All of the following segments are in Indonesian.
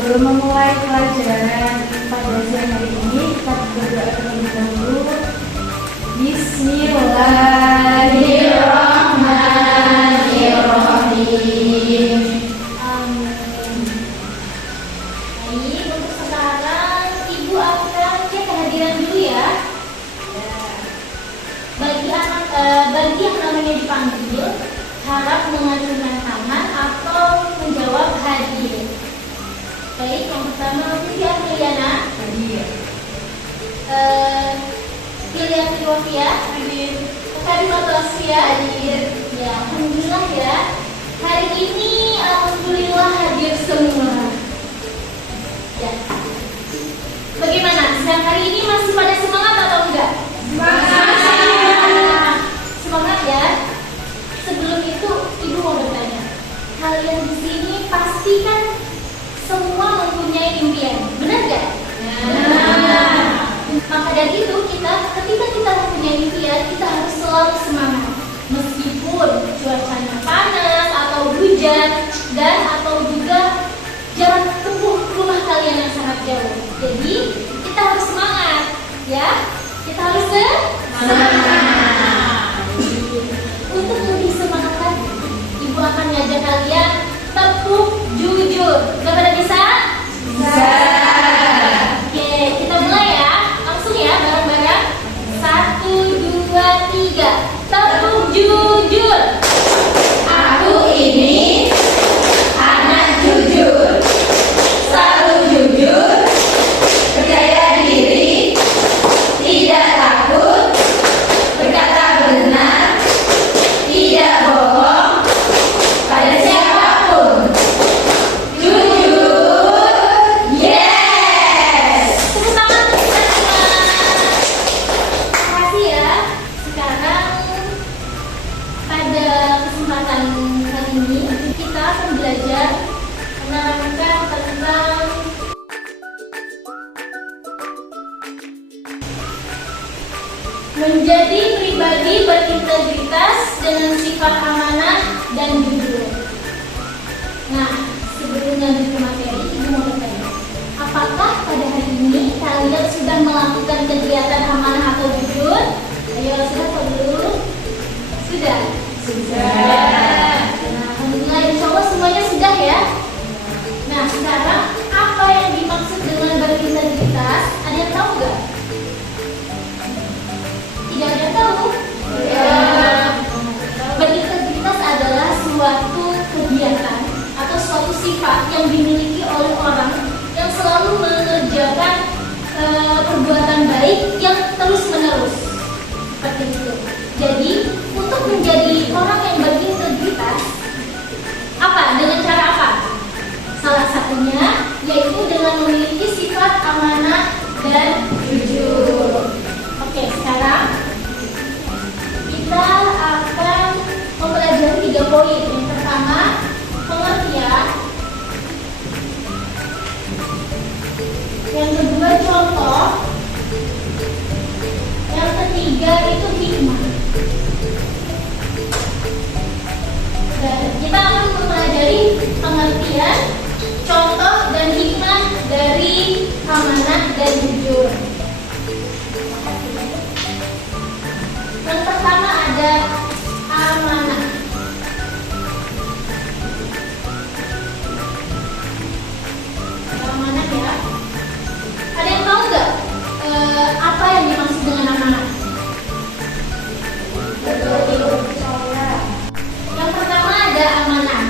Sebelum memulai pelajaran pada siang hari ini, kita berdoa terlebih dahulu. Bismillahirrahmanirrahim. Amin. Baik, untuk sekarang Ibu akan cek kehadiran dulu ya. Bagi yang namanya dipanggil, harap mengacungkan tangan atau menjawab hadir. Baik, yang pertama Siti Apriliana. Hadir. Filia Filofia. Hadir. Karimatu Asfia. Hadir. Ya, alhamdulillah ya. Hari ini alhamdulillah hadir semua. Ya. Bagaimana? Siang hari ini masih pada semangat atau enggak? Semangat ya. Sebelum itu Ibu mau bertanya. Kalian di sini pasti kan semua mempunyai impian, benar gak? Maka dari itu ketika kita mempunyai impian, kita harus selalu semangat. Meskipun cuacanya panas atau hujan dan atau juga jarak tempuh rumah kalian yang sangat jauh. Jadi kita harus semangat, ya. Kita harus semangat. Untuk lebih semangat lagi, Ibu akan ngajak kalian tepuk jujur. Udah pada bisa? Bisa. Oke, kita mulai ya. Langsung ya, bareng-bareng. 1, 2, 3. Tepuk jujur. Aku ini anak jujur, selalu jujur, percaya diri, tidak takut, berkata benar, tidak bohong pada siapapun. Jujur, yes! Tepuk tangan untuk kita semua. Makasih ya. Sekarang pada kesempatan kali ini kita akan belajar menerangkan tentang menjadi pribadi berintegritas dengan sifat amanah dan jujur. Nah, sebelum lanjut ke materi, Ibu mau bertanya, apakah pada hari ini kalian sudah melakukan kegiatan amanah atau jujur? Ayo, sudah atau belum? Sudah? Sudah. Nah, alhamdulillah, insya Allah semuanya sudah ya. Nah, sekarang apa yang dimaksud dengan berintegritas? Ada yang tahu nggak? Tidak ada yang tahu? Berintegritas adalah suatu kegiatan atau suatu sifat yang dimiliki oleh orang yang selalu mengerjakan perbuatan baik yang terus-menerus. Seperti itu. Jadi, untuk menjadi orang yang berintegritas, apa? Dengan cara apa? Salah satunya yaitu dengan memiliki sifat amanah dan jujur. Oke, sekarang kita akan mempelajari 3 poin. Yang pertama, pengertian. Yang kedua, contoh. Yang ketiga itu hikmah. Dan kita akan mempelajari pengertian, contoh dan hikmah dari amanah dan jujur. Yang pertama ada amanah. Amanah ya. Ada yang tahu nggak apa yang dimaksud dengan amanah? Yang pertama ada amanah.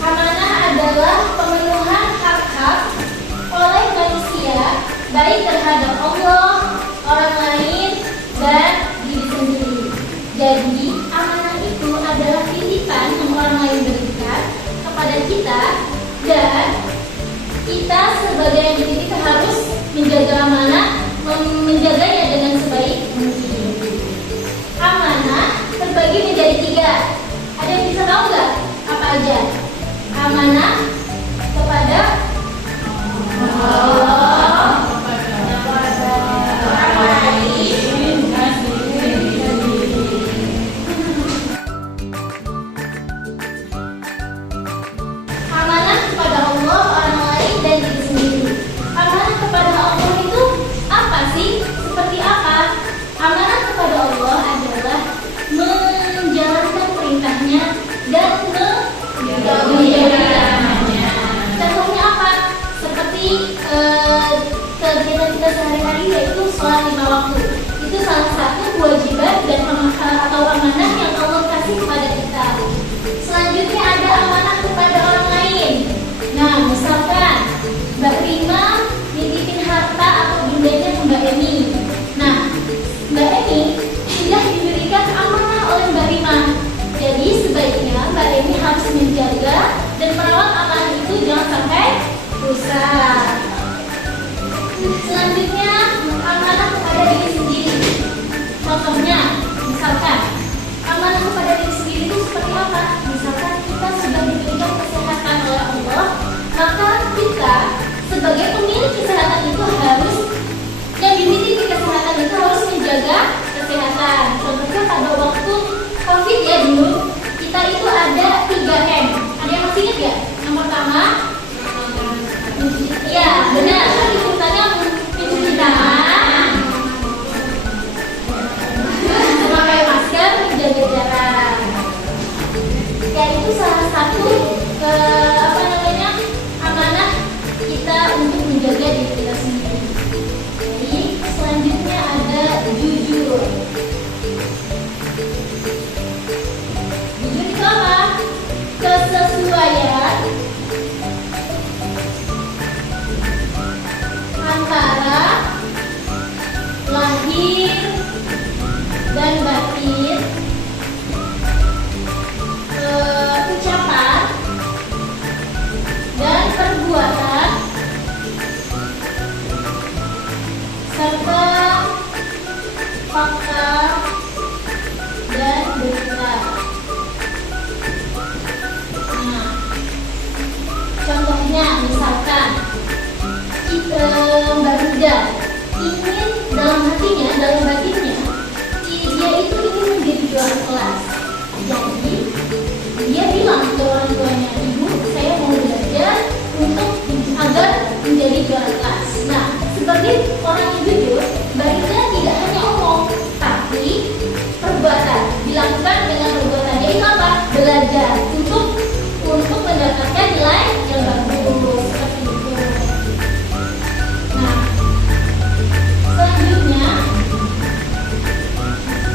Amanah adalah pemenuhan hak-hak oleh manusia baik terhadap Allah, orang lain, dan diri sendiri. Jadi amanah itu adalah titipan yang orang lain berikan kepada kita dan kita sebagai individu harus menjaga amanah, menjaganya dengan sebaik mungkin. Amanah terbagi menjadi 3. Ada yang bisa tahu nggak apa aja? Amanah kepada Allah, kepada orang lain, menjaga kesehatan. Contohnya pada waktu COVID ya dulu, kita itu ada 3M. Ada yang masih ingat ya? Yang pertama, ya benar, liputannya mencuci tangan, memakai masker, menjaga jarak. Ya itu salah satu amanah kita untuk menjaga diri kita sendiri. Jadi selanjutnya ada jujur. Jujur itu apa? Kesesuaian antara lahir dan batin, ucapan dan perbuatan, serta fakta dan berita. Nah, contohnya misalkan Mbak Rida ingin dalam hatinya, dalam batinnya, dia itu ingin menjadi juara kelas. Jadi dia bilang ke orang tuanya, ibu, saya mau belajar untuk agar menjadi juara kelas. Nah, sebagai orang yang jujur, Mbak Rida tidak hanya omong, tapi perbuatan dilakukan dengan perbuatan. Yaitu apa? Belajar untuk mendapatkan nilai yang bagus seperti itu. Nah, selanjutnya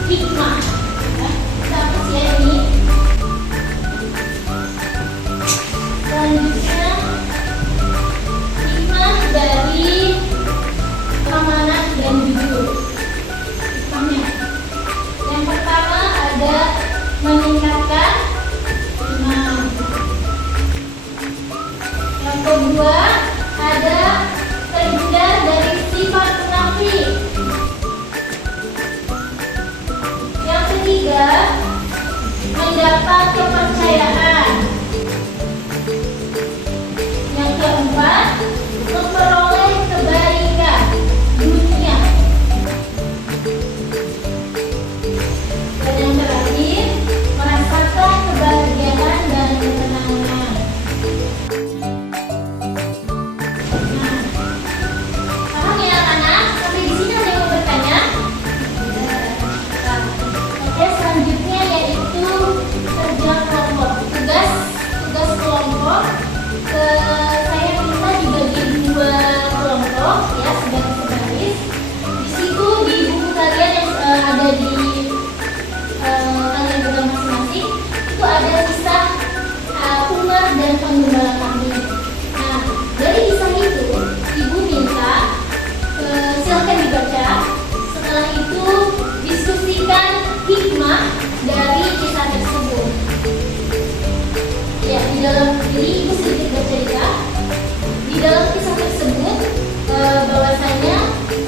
hikmah. Apa sih ya ini? Selanjutnya hikmah dari amanah dan jujur. Hikmahnya yang pertama ada meningkatkan iman. Yang kedua ada terhindar dari sifat munafik. Yang ketiga mendapat kepercayaan. Yang keempat memperoleh kebaikan dunia. Dan yang terakhir merasakan kebahagiaan dan ketenangan. Nah, paham ya anak-anak? Sampai di sini ada yang mau bertanya? Oke, selanjutnya yaitu kerja kelompok. Tugas kelompok. Saya minta dibagi 2 kelompok ya, sebaris. Di situ di buku kalian yang ada di kalian pegang masing-masing itu ada kisah Umar dan penggembala kambing. Nah, dari kisah itu ibu minta silahkan dibaca. Setelah itu diskusikan hikmah dari kisah tersebut. Ya, di dalam ini ibu sedikit bercerita. Di dalam kisah tersebut bahwasanya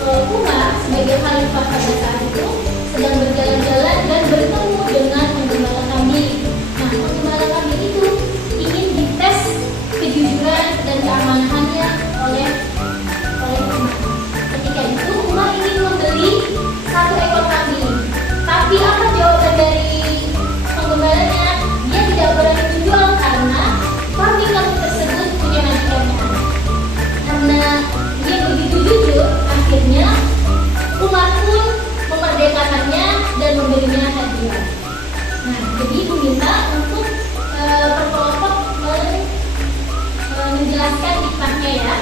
Umar sebagai khalifah pada saat itu sedang berjalan-jalan dan bertemu dengan penggembala kambing. Nah, penggembala kambing itu ingin dites kejujuran dan keamanahannya oleh Umar. Ketika itu Umar ingin membeli 1 ekor kambing. Tapi apa jawaban dari penggembalanya? Dia tidak berani menjual karena kambing-kambing tersebut punya majikannya. Karena dia begitu jujur, akhirnya Umar pun memerdekakannya dan memberinya hadiah. Nah, jadi ibu minta untuk per kelompok menjelaskan hikmahnya ya.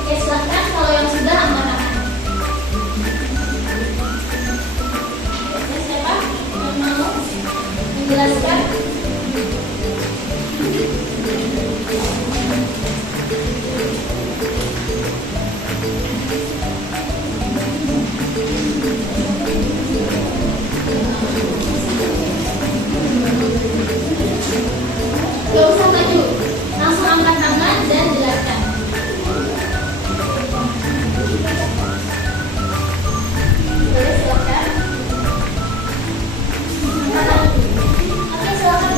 Oke, silakan kalau yang sudah angkat tangan. Siapa yang mau menjelaskan? Gak usah maju, langsung angkat tangan dan jelaskan. Boleh silakan. Oke, silakan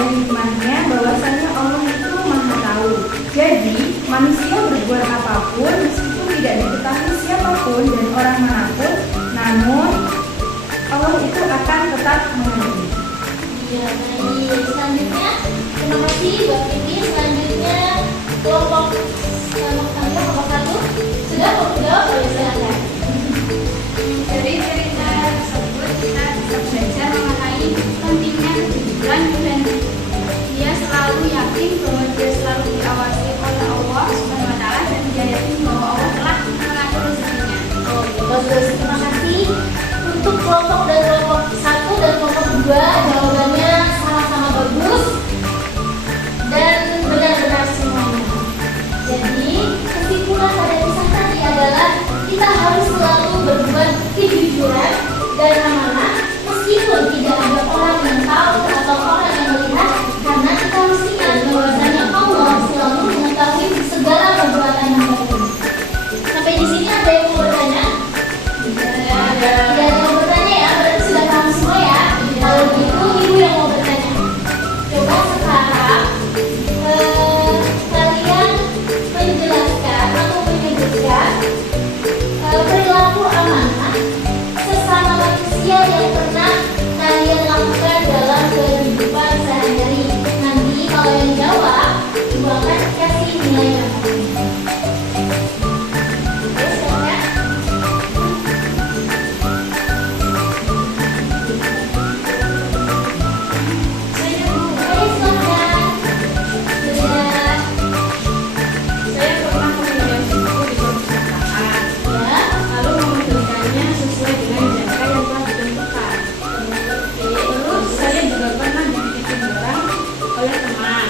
ada hikmahnya bahwasanya Allah itu Maha Tahu. Jadi, manusia berbuat apapun meskipun tidak diketahui siapapun dan orang manapun, namun Allah itu akan tetap mengadili. Ya, baik. Selanjutnya, terima kasih buat Vicky. Selanjutnya, kelompok kelompok satu sudah jawab, boleh silakan. Dari cerita tersebut kita bisa belajar mengenai pentingnya kejujuran dan dia selalu yakin bahwa dia selalu diawasi oleh Allah Subhanahu wa Ta'ala dan dia yakin bahwa Allah telah mengatur rezekinya. Oh, bagus. Terima kasih untuk kelompok satu dan kelompok dua. Jawabannya sama-sama bagus dan benar-benar semuanya. Jadi kesimpulan pada kisah tadi adalah kita harus selalu berbuat kejujuran dan amanah meskipun tidak ada orang yang tahu atau orang yang melihat, karena kita harus ingat bahwasanya Allah selalu mengetahui segala perbuatan yang baik. Sampai di sini ada yang mau bertanya? Tidak ada yang mau bertanya ya, berarti sudah paham semua ya. Kalau gitu ibu yang mau bertanya. Coba sekarang kalian menjelaskan atau menyebutkan perilaku amanah sesama manusia yang pernah kalian lakukan dalam kehidupan sehari-hari. Nanti kalau yang jawab, ibu akan kasih nilai matematika. Oke, silakan. Oke, silakan. Sudah. Saya pernah memilih buku di perpustakaan, Ya. lalu memberikannya sesuai dengan jangka yang telah ditentukan. Terus saya juga pernah dititipin barang oleh teman.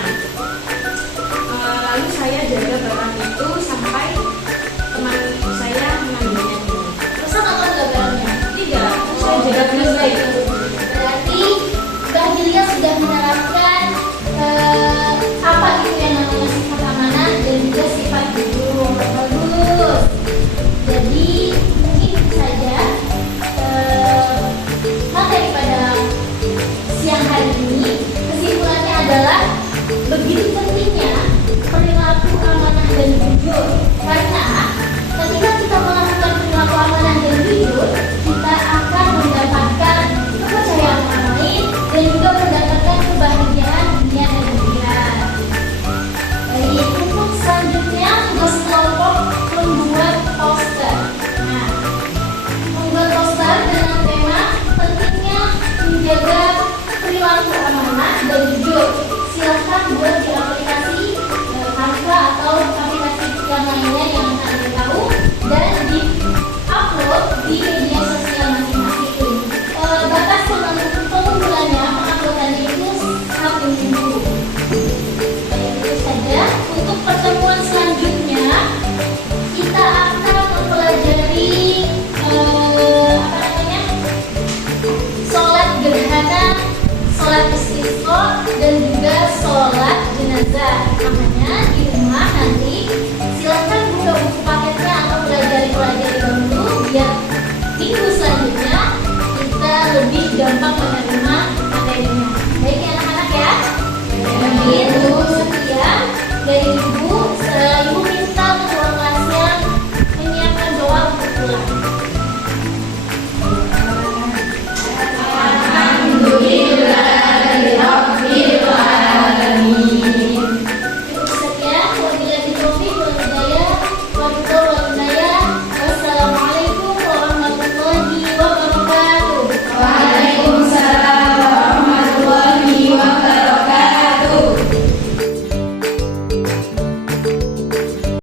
Lalu saya jaga barang itu sampai teman saya mengambilnya. Rusak atau enggak barangnya? Tidak, saya jaga dengan baik. Berarti Mbak Hilya sudah menerapkan apa itu yang namanya sifat amanah dan juga sifat jujur. Bagus. Jadi mungkin itu saja materi pada siang hari ini. Kesimpulannya adalah begitu pentingnya perilaku amanah dan jujur, karena ketika kita melakukan perilaku amanah dan jujur, kita akan mendapatkan kepercayaan orang lain dan juga mendapatkan kebahagiaan dunia dan akhirat. Baik, untuk selanjutnya tugas kelompok membuat poster. Nah, membuat poster dengan tema pentingnya menjaga perilaku amanah dan jujur. Silahkan buat di aplikasi Canva atau aplikasi yang lainnya yang kalian tahu dan di upload di media sosial masing-masing. Batas pengumpulannya, penguploadannya itu 1 minggu. Baik, itu saja. Untuk pertemuan selanjutnya kita akan mempelajari sholat gerhana, sholat istisqa dan juga sholat jenazah. Makanya di